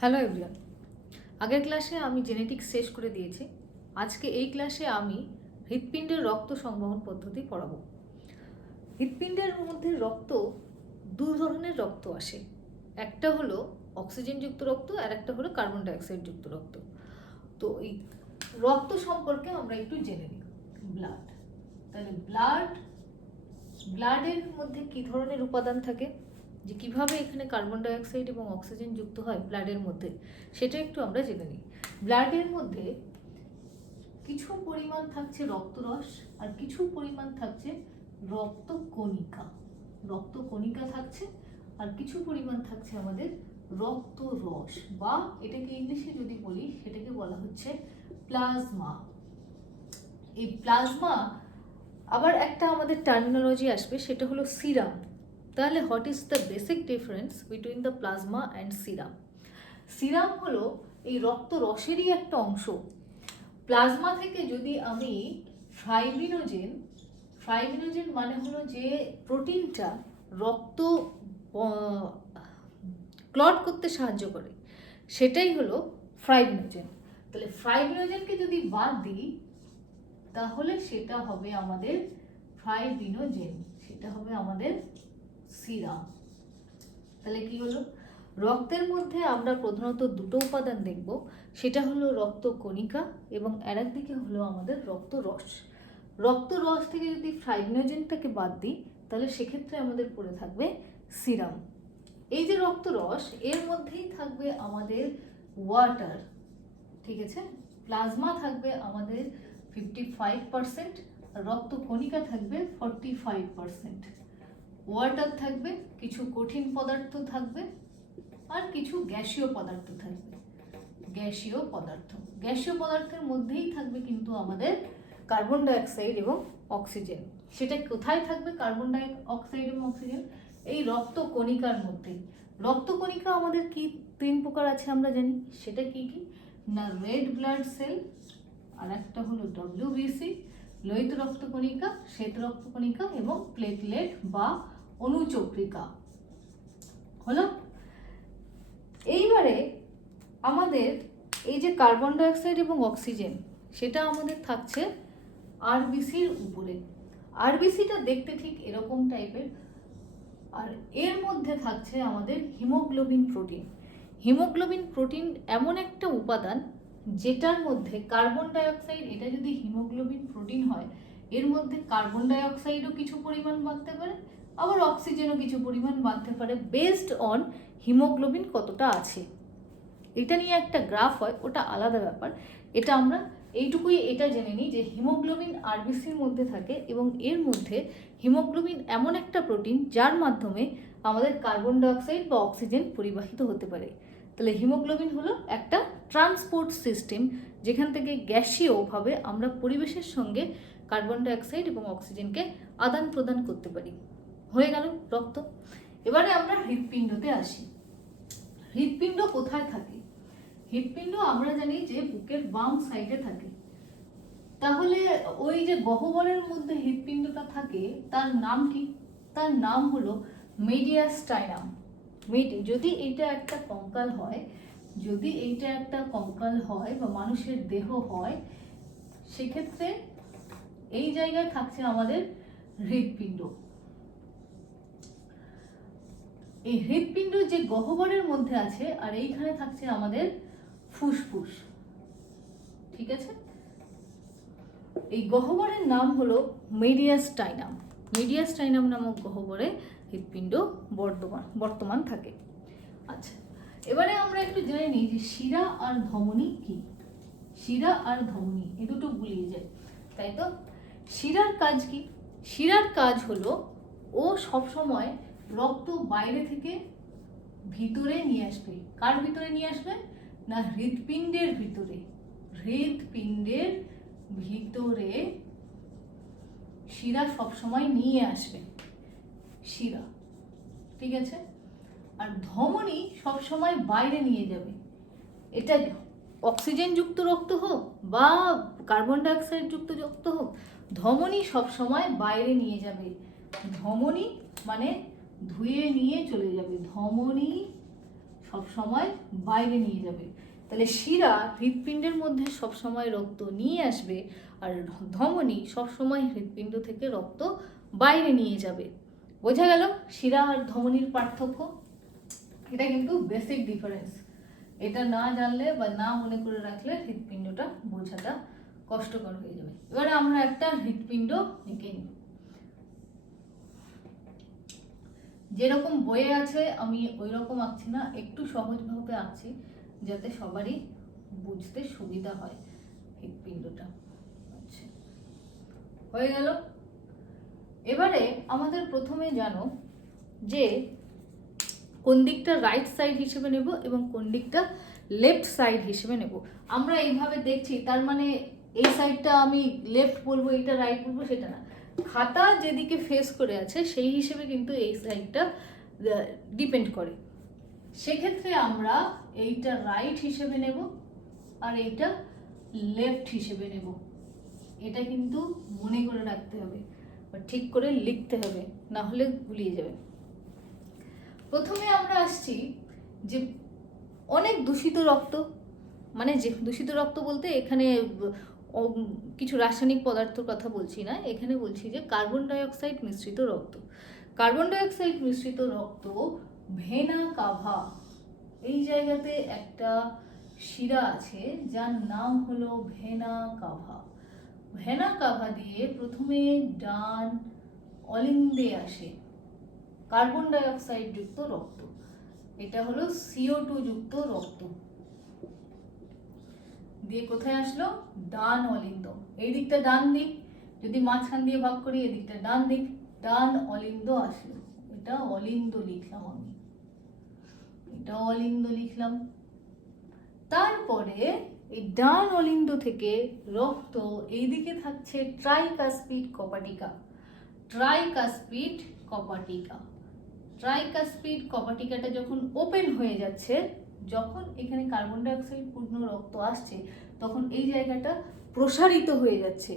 Hello everyone, আগের ক্লাসে আমি জেনেটিক্স শেষ করে দিয়েছি। আজকে এই ক্লাসে আমি হৃৎপিণ্ডের রক্ত সংবহন পদ্ধতি পড়াবো। হৃৎপিণ্ডের মধ্যে রক্ত দু ধরনের রক্ত আসে, একটা হলো অক্সিজেনযুক্ত রক্ত আর একটা হলো কার্বন ডাইঅক্সাইড যুক্ত রক্ত। তো এই রক্ত সম্পর্কে আমরা একটু জেনে নিই। ব্লাড, তাহলে ব্লাডের মধ্যে কি ধরনের উপাদান থাকে, যে কিভাবে এখানে কার্বন ডাইঅক্সাইড এবং অক্সিজেন যুক্ত হয় ব্লাডের মধ্যে, সেটা একটু আমরা জেনে নিই। ব্লাডের মধ্যে কিছু পরিমাণ থাকছে রক্তরস আর কিছু পরিমাণ থাকছে রক্তকণিকা থাকছে, আর কিছু পরিমাণ থাকছে আমাদের রক্তরস, বা এটাকে ইংলিশে যদি বলি সেটাকে বলা হচ্ছে প্লাজমা। এই প্লাজমা আবার একটা আমাদের টার্মিনোলজি আসবে, সেটা হলো সিরাম। তাহলে what is the basic difference between the plasma and serum? Serum হলো এই রক্ত রসেরই একটা অংশ। প্লাজমা থেকে যদি আমি ফাইব্রিনোজেন মানে হলো যে প্রোটিনটা রক্ত ক্লট করতে সাহায্য করে, সেটাই হলো ফাইব্রিনোজেন। তাহলে ফাইব্রিনোজেনকে যদি বাদ দিই তাহলে সেটা হবে আমাদের ফাইব্রিনোজেন, সেটা হবে আমাদের সিরাম। তাহলে কি হলো, রক্তের মধ্যে আমরা প্রধানত দুটো উপাদান দেখব, সেটা হলো রক্তকণিকা এবং আরেকদিকে হলো আমাদের রক্তরস। রক্তরস থেকে যদি ফাইব্রিনোজেনটাকে বাদ দিই তাহলে সেক্ষেত্রে আমাদের পড়ে থাকবে সিরাম। এই যে রক্তরস, এর মধ্যেই থাকবে আমাদের ওয়াটার, ঠিক আছে। প্লাজমা থাকবে আমাদের 55%, রক্তকণিকা থাকবে 45%, ওয়াটার থাকবে, কিছু কঠিন পদার্থ থাকবে আর কিছু গ্যাসীয় পদার্থ থাকবে। গ্যাসীয় পদার্থের মধ্যেই থাকবে কিন্তু আমাদের কার্বন ডাইঅক্সাইড এবং অক্সিজেন। সেটা কোথায় থাকবে কার্বন ডাইঅক্সাইড এবং অক্সিজেন? এই রক্তকণিকার মধ্যে। রক্তকণিকা আমাদের কি তিন প্রকার আছে আমরা জানি, সেটা কি কি না, রেড ব্লাড সেল, আর একটা হলো ডব্লিউবিসি, লোহিত রক্তকণিকা, শ্বেত রক্তকণিকা এবং প্লেটলেট বা অনুচক্রিকা। হলো, এইবারে আমাদের এই যে কার্বন ডাইঅক্সাইড এবং অক্সিজেন, সেটা আমাদের থাকছে আরবিসির উপরে। আরবিসিটা দেখতে ঠিক এরকম টাইপের, আর এর মধ্যে থাকছে আমাদের হিমোগ্লোবিন প্রোটিন। হিমোগ্লোবিন প্রোটিন এমন একটা উপাদান যেটার মধ্যে কার্বন ডাইঅক্সাইড, এটা যদি হিমোগ্লোবিন প্রোটিন হয়, এর মধ্যে কার্বন ডাইঅক্সাইডও কিছু পরিমাণ বাঁধতে পারে, আবার অক্সিজেনও কিছু পরিমাণ বাঁধতে পারে, বেসড অন হিমোগ্লোবিন কতটা আছে। এটা নিয়ে একটা গ্রাফ হয়, ওটা আলাদা ব্যাপার। এটা আমরা এইটুকুই এটা জেনে নিই যে হিমোগ্লোবিন আরবিসির মধ্যে থাকে, এবং এর মধ্যে হিমোগ্লোবিন এমন একটা প্রোটিন যার মাধ্যমে আমাদের কার্বন ডাইঅক্সাইড বা অক্সিজেন পরিবাহিত হতে পারে। তাহলে হিমোগ্লোবিন হলো একটা ট্রান্সপোর্ট সিস্টেম, যেখান থেকে গ্যাসীয়ভাবে আমরা পরিবেশের সঙ্গে কার্বন ডাইঅক্সাইড এবং অক্সিজেনকে আদান প্রদান করতে পারি। হয়ে গেল রক্ত। এবারে আমরা হৃৎপিণ্ডতে আসি। হৃৎপিণ্ড কোথায় থাকে? হৃৎপিণ্ড আমরা জানি যে বুকের বাম সাইডে থাকে। তাহলে ওই যে গহ্বরের মধ্যে হৃৎপিণ্ডটা থাকে, তার নাম কি? তার নাম হলো মিডিয়াস্টাইনাম। যদি এইটা একটা কঙ্কাল হয় বা মানুষের দেহ হয়, সেক্ষেত্রে এই জায়গায় থাকছে আমাদের হৃৎপিণ্ড। এই হৃৎপিণ্ড যে গহ্বরের মধ্যে আছে, আর এইখানে থাকছে আমাদের ফুসফুস, ঠিক আছে। এই গহ্বরের নাম হলো মিডিয়াস্টাইনাম নামক গহ্বরে হৃৎপিণ্ড বর্তমান থাকে। আচ্ছা, এবারে আমরা একটু জেনে নিই যে শিরা আর ধমনী কি। শিরা আর ধমনী এই দুটো গুলিয়ে যায়, তাই তো। শিরার কাজ কি? শিরার কাজ হলো ও সবসময় রক্ত বাইরে থেকে ভিতরে নিয়ে আসবে। কার ভিতরে নিয়ে আসবে না, হৃৎপিণ্ডের ভিতরে। হৃৎপিণ্ডের ভিতরে শিরা সবসময় নিয়ে আসবে, শিরা, ঠিক আছে। আর ধমনী সবসময় বাইরে নিয়ে যাবে। এটা অক্সিজেন যুক্ত রক্ত হোক বা কার্বন ডাইঅক্সাইড যুক্ত রক্ত হোক, ধমনী সবসময় বাইরে নিয়ে যাবে। ধমনী মানে ধুয়ে নিয়ে চলে যাবে, ধমনী সব সময় বাইরে নিয়ে যাবে। তাহলে শিরা হৃৎপিণ্ডের মধ্যে সব সময় রক্ত নিয়ে আসবে, আর ধমনী সব সময় হৃৎপিণ্ড থেকে রক্ত বাইরে নিয়ে যাবে। বোঝা গেল শিরা আর ধমনীর পার্থক্য? এটা কিন্তু বেসিক ডিফারেন্স। এটা না জানলে বা না মনে করে রাখলে হৃৎপিণ্ডটা বোঝাটা কষ্টকর হয়ে যাবে। এবারে আমরা একটা হৃৎপিণ্ড এঁকে নিই। যেরকম বইয়ে আছে আমি ওই রকম আঁকছি না, একটু সহজভাবে আঁকছি যাতে সবারই বুঝতে সুবিধা হয় হৃৎপিণ্ডটা। আচ্ছা, হয়ে গেল। এবারে আমাদের প্রথমে জানো যে কোন দিকটা রাইট সাইড হিসেবে নেব এবং কোন দিকটা লেফট সাইড হিসেবে নেব। আমরা এইভাবে দেখছি, তার মানে এই সাইডটা আমি লেফট বলবো, এটা রাইট বলবো, সেটা না। খাতা যেদিকে ফেস করে আছে সেই হিসেবে কিন্তু এই সাইডটা ডিপেন্ড করে। সেক্ষেত্রে আমরা এইটা রাইট হিসেবে নেব আর এইটা লেফট হিসেবে নেব। এটা কিন্তু মনে করে রাখতে হবে বা ঠিক করে লিখতে হবে, না হলে গুলিয়ে যাবে। প্রথমে আমরা আসছি যে অনেক দূষিত রক্ত, মানে যে দূষিত রক্ত বলতে এখানে কিছু রাসায়নিক পদার্থের কথা বলছি না, এখানে বলছি যে কার্বন ডাই অক্সাইড মিশ্রিত রক্ত। কার্বন ডাই অক্সাইড মিশ্রিত রক্ত ভেনা কাভা, এই জায়গাতে একটা শিরা আছে যার নাম হলো ভেনা কাভা। ভেনা কাভা দিয়ে প্রথমে ডান অলিন্দে আসে কার্বন ডাই অক্সাইড যুক্ত রক্ত। এটা হলো CO2 যুক্ত রক্ত। দিয়ে কোথায় আসলো? ডান অলিন্দ। এই দিকটা ডান দিক, যদি মাঝখান দিয়ে ভাগ করি এদিকটা ডান দিক, ডান অলিন্দ আসলো। এটা অলিন্দ লিখলাম আমি, এটা অলিন্দ লিখলাম। তারপরে এই ডান অলিন্দ থেকে রক্ত এইদিকে থাকছে ট্রাইকাসপিড কপাটিকা। ট্রাইকাসপিড কপাটিকা, ট্রাইকাসপিড কপাটিকাটা যখন ওপেন হয়ে যাচ্ছে, যখন এখানে কার্বন ডাই অক্সাইড পূর্ণ রক্ত আসছে, তখন এই জায়গাটা প্রসারিত হয়ে যাচ্ছে।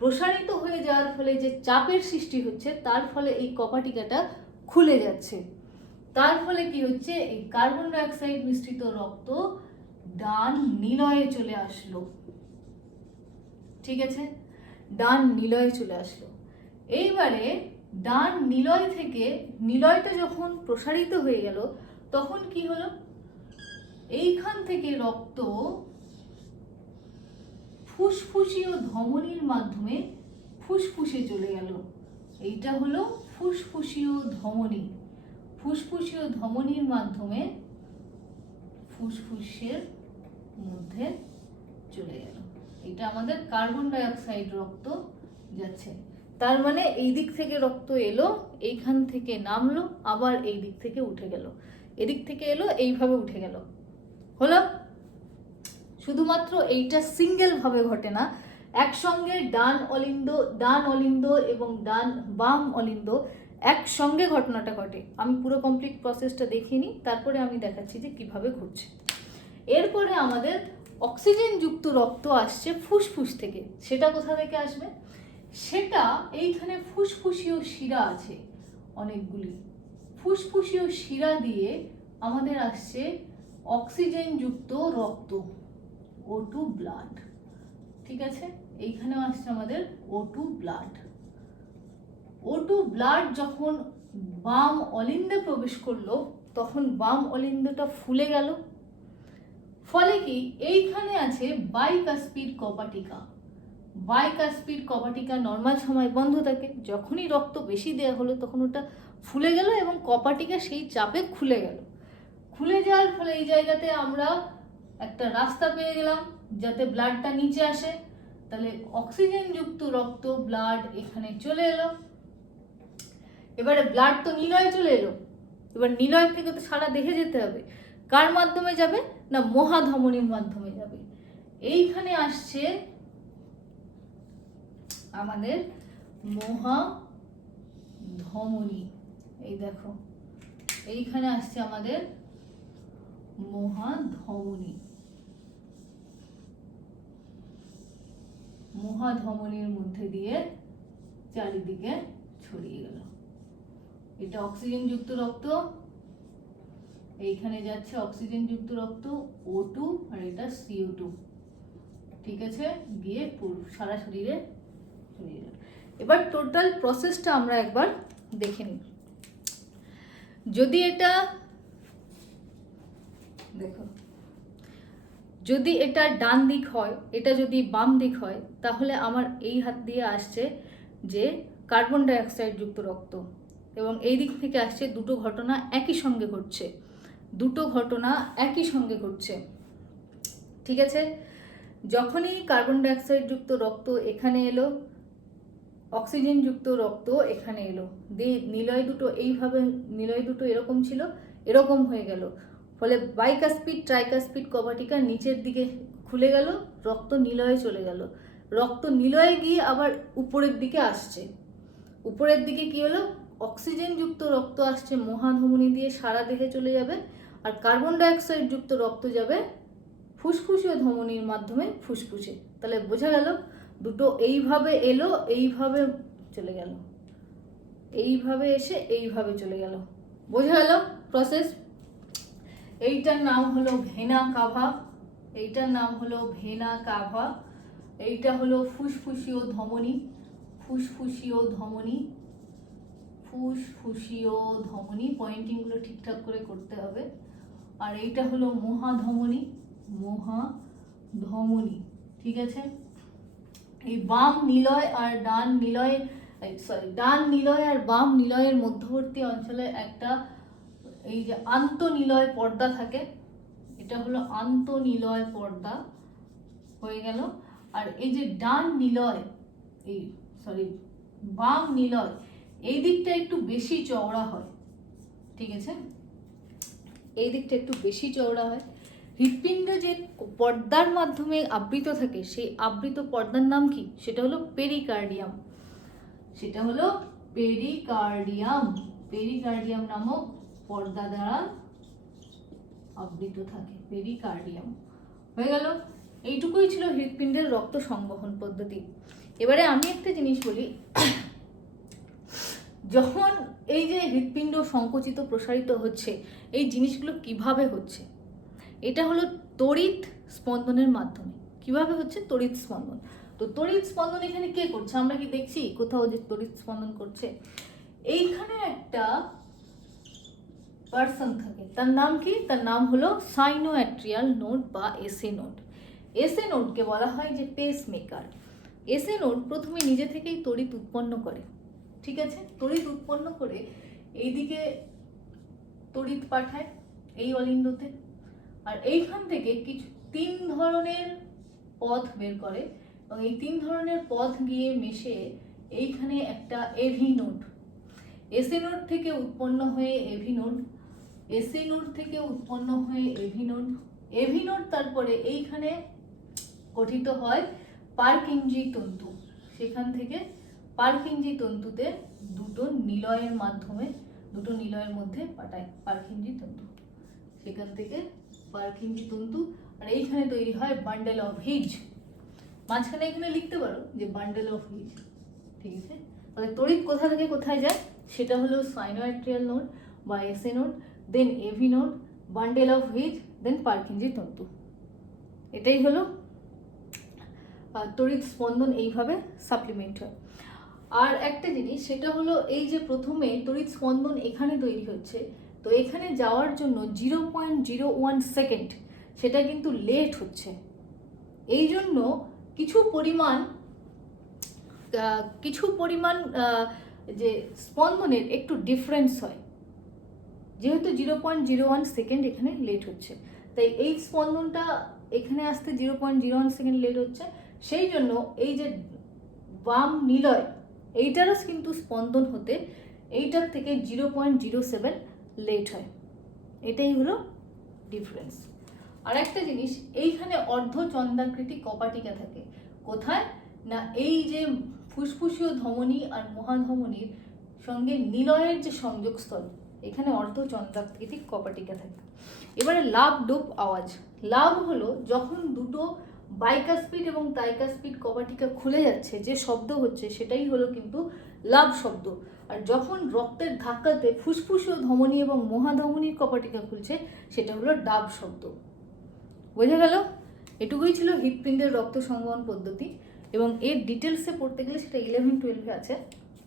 প্রসারিত হয়ে যাওয়ার ফলে যে চাপের সৃষ্টি হচ্ছে, তার ফলে এই কপাটিকাটা খুলে যাচ্ছে। তার ফলে কি হচ্ছে? এই কার্বন ডাই অক্সাইড মিশ্রিত রক্ত ডান নিলয়ে চলে আসলো। ঠিক আছে, ডান নিলয়ে চলে আসলো। এইবারে ডান নিলয় থেকে, নিলয়টা যখন প্রসারিত হয়ে গেল, তখন কি হলো? এইখান থেকে রক্ত ফুসফুসীয় ধমনীর মাধ্যমে ফুসফুসে চলে গেল। এইটা হলো ফুসফুসীয় ধমনী। ফুসফুসীয় ধমনীর মাধ্যমে ফুসফুসের মধ্যে চলে গেল। এটা আমাদের কার্বন ডাই অক্সাইড রক্ত যাচ্ছে। তার মানে এই দিক থেকে রক্ত এলো, এইখান থেকে নামলো, আবার এই দিক থেকে উঠে গেল, এদিক থেকে এলো, এইভাবে উঠে গেল। হলো? শুধুমাত্র এইটা সিঙ্গেল ভাবে ঘটে না, একসঙ্গে ডান অলিন্দ এবং বাম অলিন্দ একসঙ্গে ঘটনাটা ঘটে। আমি পুরো কমপ্লিট প্রসেসটা দেখিয়ে নিই, তারপরে আমি দেখাচ্ছি যে কিভাবে ঘটছে। এরপরে আমাদের অক্সিজেন যুক্ত রক্ত আসছে ফুসফুস থেকে। সেটা কোথা থেকে আসবে? সেটা এইখানে ফুসফুসীয় শিরা আছে অনেকগুলি। ফুসফুসীয় শিরা দিয়ে আমাদের আসছে অক্সিজেন যুক্ত রক্ত, O2 ব্লাড। ঠিক আছে, এইখানেও আসছে আমাদের O2 ব্লাড। O2 ব্লাড যখন বাম অলিন্দে প্রবেশ করলো, তখন বাম অলিন্দটা ফুলে গেল। ফলে কি এইখানে আছে বাইকাসপিড কপাটিকা। বাইকাসপিড কপাটিকা নর্মাল সময় বন্ধ থাকে, যখনই রক্ত বেশি দেওয়া হলো তখন ওটা ফুলে গেল এবং কপাটিকা সেই চাপে খুলে গেল। খুলে যাওয়ার ফলে এই জায়গাতে আমরা একটা রাস্তা পেয়ে গেলাম যাতে ব্লাডটা নিচে আসে। তাহলে অক্সিজেন যুক্ত রক্ত ব্লাড এখানে চলে এলো। এবারে ব্লাড তো নিলয়ে চলে এলো, এবার নিলয় থেকে তো সারা দেখে যেতে হবে। কার মাধ্যমে যাবে? না, মহাধমনীর মাধ্যমে যাবে। এইখানে আসছে আমাদের মহাধমনী। এই দেখো, এইখানে আসছে আমাদের মহাধমনী। মহাধমনীর মধ্যে দিয়ে চারিদিকে ছড়িয়ে গেল। এটা অক্সিজেন যুক্ত রক্ত, এইখানে যাচ্ছে অক্সিজেন যুক্ত রক্ত O2 আর এটা CO2, ঠিক আছে, গিয়ে সারা শরীরে চলে গেল। এবার টোটাল প্রসেসটা আমরা একবার দেখে নিই। যদি এটা দেখো, যদি এটা ডান দিক হয়, এটা যদি বাম দিক হয়, তাহলে আমার এই হাত দিয়ে আসছে যে কার্বন ডাই অক্সাইড যুক্ত রক্ত, এবং এই দিক থেকে আসছে দুটো ঘটনা একই সঙ্গে ঘটছে, দুটো ঘটনা একই সঙ্গে ঘটছে, ঠিক আছে। যখনই কার্বন ডাই অক্সাইড যুক্ত রক্ত এখানে এলো, অক্সিজেন যুক্ত রক্ত এখানে এলো, দিয়ে নিলয় দুটো এইভাবে, নিলয় দুটো এরকম ছিল, এরকম হয়ে গেল, ফলে বাইকাস্পিড ট্রাইকাস্পিড কবাটিকা নিচের দিকে খুলে গেল, রক্ত নিলয়ে চলে গেল, রক্ত নিলয়ে গিয়ে আবার উপরের দিকে আসছে, উপরের দিকে কি হলো, অক্সিজেন যুক্ত রক্ত আসছে মহাধমনী দিয়ে সারা দেহে চলে যাবে, আর কার্বন ডাই অক্সাইড যুক্ত রক্ত যাবে ফুসফুসীয় ধমনীর মাধ্যমে ফুসফুসে। তাহলে বোঝা গেল দুটো এইভাবে এলো, এইভাবে চলে গেল, এইভাবে এসে এইভাবে চলে গেল, বোঝা গেল প্রসেস। এইটার নাম হলো ভেনা কাভা, এইটার নাম হলো ভেনা কাভা, এইটা হলো ফুসফুসীয় ধমনী, ফুসফুসীয় ধমনী, ফুসফুসীয় ধমনী, পয়েন্টিংগুলো ঠিকঠাক করে করতে হবে। আর এইটা হলো মহাধমনী, মহাধমনী, ঠিক আছে। এই বাম নিলয় আর ডান নিলয়, ডান নিলয় আর বাম নিলয়ের মধ্যবর্তী অঞ্চলে একটা এই যে আন্তঃনিলয় পর্দা থাকে, এটা হলো আন্তঃনিলয় পর্দা হয়ে গেল। আর এই যে ডান নিলয়, এই বাম নিলয়, এই দিকটা একটু বেশি চওড়া হয়, ঠিক আছে, এই দিকটা একটু বেশি চওড়া হয়। হৃৎপিণ্ড যে পর্দার মাধ্যমে আবৃত থাকে, সেই আবৃত পর্দার নাম কি, সেটা হলো পেরিকার্ডিয়াম, সেটা হলো পেরিকার্ডিয়াম, পেরিকার্ডিয়াম নামক পর্দা দ্বারা আবৃত থাকে, পেরিকার্ডিয়াম হয়ে গেল। এইটুকুই ছিল হৃৎপিণ্ডের রক্ত সংবহন পদ্ধতি। এবারে আমি একটা জিনিস বলি, যখন এই যে হৃৎপিণ্ড সংকুচিত প্রসারিত হচ্ছে, এই জিনিসগুলো কিভাবে হচ্ছে, এটা হলো তড়িৎ স্পন্দনের মাধ্যমে। কিভাবে হচ্ছে, তড়িৎ স্পন্দন। তো তড়িৎ স্পন্দন এখানে কে করছে, আমরা কি দেখছি কোথাও যে তড়িৎ স্পন্দন করছে? এইখানে একটা পার্সন থাকে, তার নাম কি, তার নাম হলো সাইনোঅ্যাট্রিয়াল নোড বা এসএ নোড। এসএ নোডকে বলা হয় যে পেস মেকার। এসএ নোড প্রথমে নিজে থেকেই তড়িৎ উৎপন্ন করে, ঠিক আছে, তড়িৎ উৎপন্ন করে এইদিকে তড়িৎ পাঠায় এই অলিন্ডতে, আর এইখান থেকে কিছু 3 ধরনের পথ বের করে, এবং এই 3 ধরনের পথ গিয়ে মেশে এইখানে একটা এভি নোড, এসএ নোড থেকে উৎপন্ন হয়ে এভি নোড, এসএ নোড থেকে উৎপন্ন হয়ে এভি নোড, এভি নোড তারপরে এইখানে গঠিত হয় পার্কিনজি তন্তু, সেখান থেকে পার্কিনজি তন্তুতে দুটো নিলয়ের মাধ্যমে, দুটো নিলয়ের মধ্যে পাঠায় পার্কিনজি তন্তু, সেখান থেকে পার্কিনজি তন্তু, আর এইখানে তৈরি হয় বান্ডেল অফ হিজ। মাঝখানে এখানে লিখতে পারো যে বান্ডেল অফ হিজ, ঠিক আছে। তাহলে তড়িৎ কোথা থেকে কোথায় যায়, সেটা হলো সাইনোঅ্যাট্রিয়াল নোড বা SA node, then AV node, bundle of His, then Purkinje তন্তু। এটাই হলো তড়িৎ স্পন্দন, এইভাবে সাপ্লিমেন্ট হয়। আর একটা জিনিস, সেটা হলো এই যে প্রথমে তড়িৎ স্পন্দন এখানে তৈরি হচ্ছে, তো এখানে যাওয়ার জন্য 0.01 সেকেন্ড সেটা কিন্তু লেট হচ্ছে, এই জন্য কিছু পরিমাণ যে স্পন্দনের একটু ডিফারেন্স হয়, যেহেতু 0.01 সেকেন্ড এখানে লেট হচ্ছে, তাই এই স্পন্দনটা এখানে আসতে 0.01 সেকেন্ড লেট হচ্ছে, সেই জন্য এই যে বাম নিলয় এইটারও কিন্তু স্পন্দন হতে এইটার থেকে 0.07 লেট হয়, এটাই হলো ডিফারেন্স। আর একটা জিনিস, এইখানে অর্ধচন্দ্রাকৃতি কপাটিকা থাকে, কোথায় না এই যে ফুসফুসীয় ধমনী আর মহাধমনীর সঙ্গে নিলয়ের যে সংযোগস্থল, এখানে অর্ধচন্দ্রাকৃতি কপাটিকা থাকে। এবারে লাভ ডোপ আওয়াজ, লাভ হলো যখন দুটো বাইকাস্পিড এবং ট্রাইকাস্পিড কপাটিকা খুলে যাচ্ছে, যে শব্দ হচ্ছে সেটাই হলো কিন্তু লাভ শব্দ। আর যখন রক্তের ধাক্কাতে ফুসফুসীয় ধমনী এবং মহাধমনীর কপাটিকা খুলছে, সেটা হলো ডাব শব্দ। বোঝা গেল? এটুকুই ছিল হৃৎপিণ্ডের রক্ত সংবহন পদ্ধতি, এবং এর ডিটেলসে পড়তে গেলে সেটা 11-12 আছে।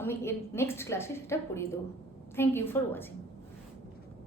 আমি এর নেক্সট ক্লাসে সেটা পড়িয়ে দেবো। Thank you for watching.